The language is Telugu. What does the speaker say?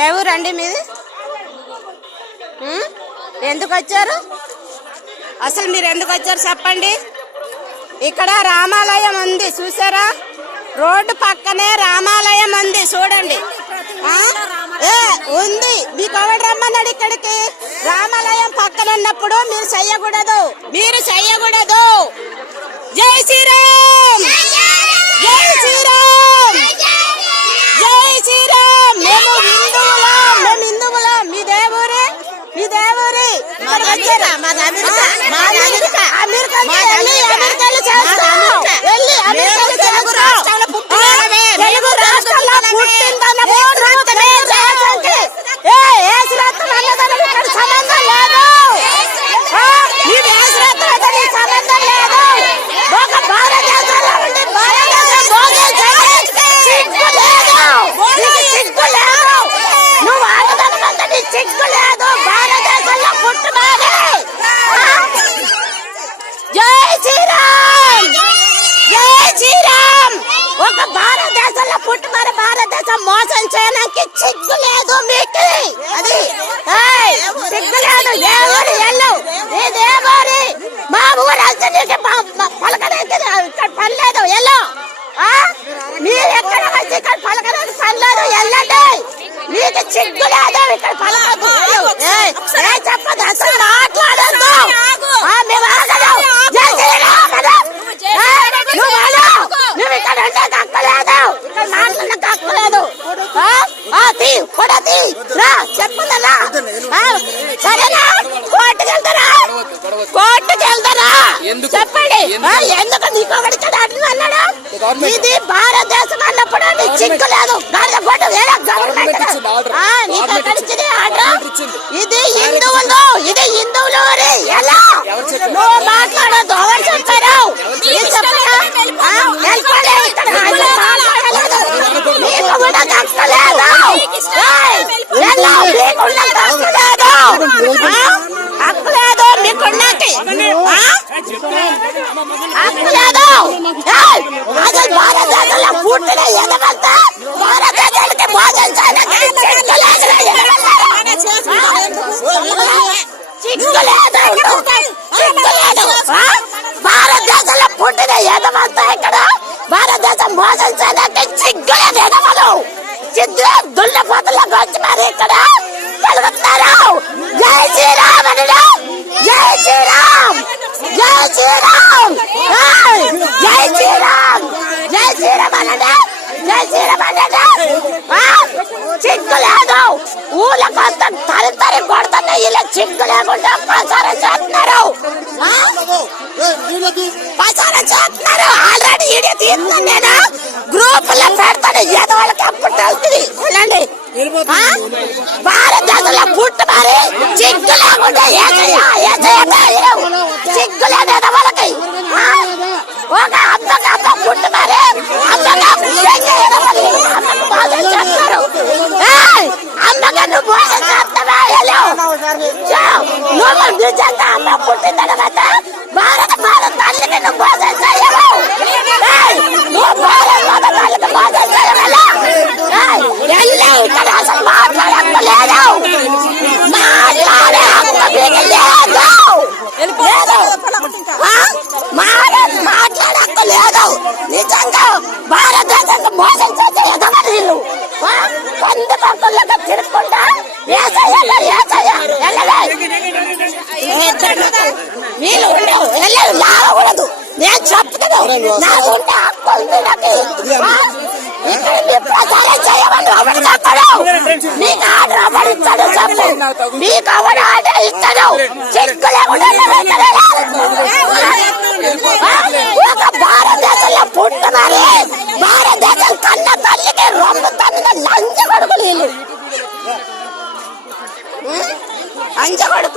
ఏ ఊరండి మీది? ఎందుకు వచ్చారు? అసలు మీరు ఎందుకు వచ్చారు చెప్పండి. ఇక్కడ రామాలయం ఉంది చూసారా? రోడ్డు పక్కనే రామాలయం ఉంది చూడండి. ఉంది. మీకు ఎవడు రమ్మన్నాడు ఇక్కడికి? రామాలయం పక్కన ఉన్నప్పుడు మీరు చెయ్యకూడదు. మీరు చెయ్యకూడదు. జై శ్రీరామ్ జై శ్రీరామ్ జై శ్రీరామ్ మేము హిందువులం మేము హిందువులం మీ దేవురి మీ వచ్చారా? మాది అమెరికా. మాది అమెరికా. అమెరికా మాది అమెరికా. అమెరికాలో మాది చేస్తాం. అమెరికా. వెళ్ళి అమెరికాలో మేము తెలుగు చేస్తాం. రాష్ట్రాల పుట్టినోళ్ళమే. ఆ? తెలుగు మేము రాష్ట్రాల్లో పుట్టినోళ్ళమే. పుట్టిందన్నప్పుడు ఏసు రక్తమే తెలుగు రాష్ట్రానికి. ఏ, ఏసు రక్తం అన్నదానికి ఇక్కడ సంబంధం లేదు ఆ? నీకు ఏసు రక్తం అయితే నీకు సంబంధం లేదు ఒక భారతదేశంలో ఉండి భారతదేశం భోగించే సిగ్గు లేదు నీకు సిగ్గు లేదు నువ్వు ఆడదానికంటే నీకు సిగ్గు లేదు భారతదేశంలో పుట్టుమాలి జై శ్రీరామ్ జై శ్రీరామ్ ఒక భారతదేశంలో పుట్టి భారతదేశం మోసం చేయడానికి సిగ్గు లేదు మీకు. అది. ఏయ్, సిగ్గు లేదు. ఏ ఊరు ఎల్లు ఈ దేవరి? మా ఊరు అంతా నీకు పలకడానికి ఇక్కడ పని లేదు. ఎల్లు మీరు ఎక్కడ వచ్చి ఇక్కడ పలకడానికి పని లేదు. వెళ్ళండి. మీకు సిగ్గు లేదు. ఇక్కడ పలకదు చెప్పదు. అసలు తీ కూడా తీ రా చెప్పుందన్నా సరేనా కోర్టుకి వెళ్తారా కోర్టుకి వెళ్తారా ఎందుకు? చెప్పండి ఎందుకు? నీకు అడ్డు అన్నాడు ఇది భారతదేశం అన్నప్పుడు నీకు చిక్కు లేదు కొట్టు వేరే గవర్నమెంట్ ఇచ్చింది ఆర్డర్. ఆ, నీకు ఎక్కడ ఇచ్చింది. ఆర్డర్. ఇది హిందువులు ఇది హిందువులు. ఎలా? నువ్వు మాట్లాడద్దు భారతదేశంలో పుట్టిన ఎదవంతా భారతదేశానికి భోజనం భారతదేశంలో పుట్టిన ఎదవంతా ఇక్కడ భారతదేశం మోసం చేయడానికి సిగ్గు సిద్ధు దున్నపోతులకు వచ్చి మరి ఇక్కడ కలుగుతున్నారు జై శ్రీరామ్ అనడం జై శ్రీరామ్ జై శ్రీరామ్ ఏయ్! జై శ్రీరామ్ జై శ్రీరామ్ అనడం జై శ్రీరామ్ అనడం ఆ? చిక్కు లేదు ఊళ్ళ కొంత తరి తరి కొడుతున్న ఇలా చిక్కు లేకుండా ప్రచారం చేస్తున్నారు ప్రచారం చేస్తున్నారు ఆల్రెడీ ఇడి తీస్తున్నాను నేను గ్రూప్లో పెడతాను ఏదో వాళ్ళకి అప్పుడు తెలుస్తుంది వెళ్ళండి భారతదేశంలో పుట్టు మరి చిక్కు లేకుండా చిక్కు లేదు ఏదో వాళ్ళకి ఒక అమ్మకం అమ్మ పుట్టి మరి అమ్మకి అమ్మ ఏదో వాళ్ళకి అమ్మకి మోసం చేస్తారు ఏయ్! అమ్మకి నువ్వు నిజంగా అమ్మ భారత మాత నువ్వు చేయవు నువ్వు మీ భారతదేశంలో పుట్టినారు భారతదేశం కన్న తల్లికి లంగ 你这块儿的。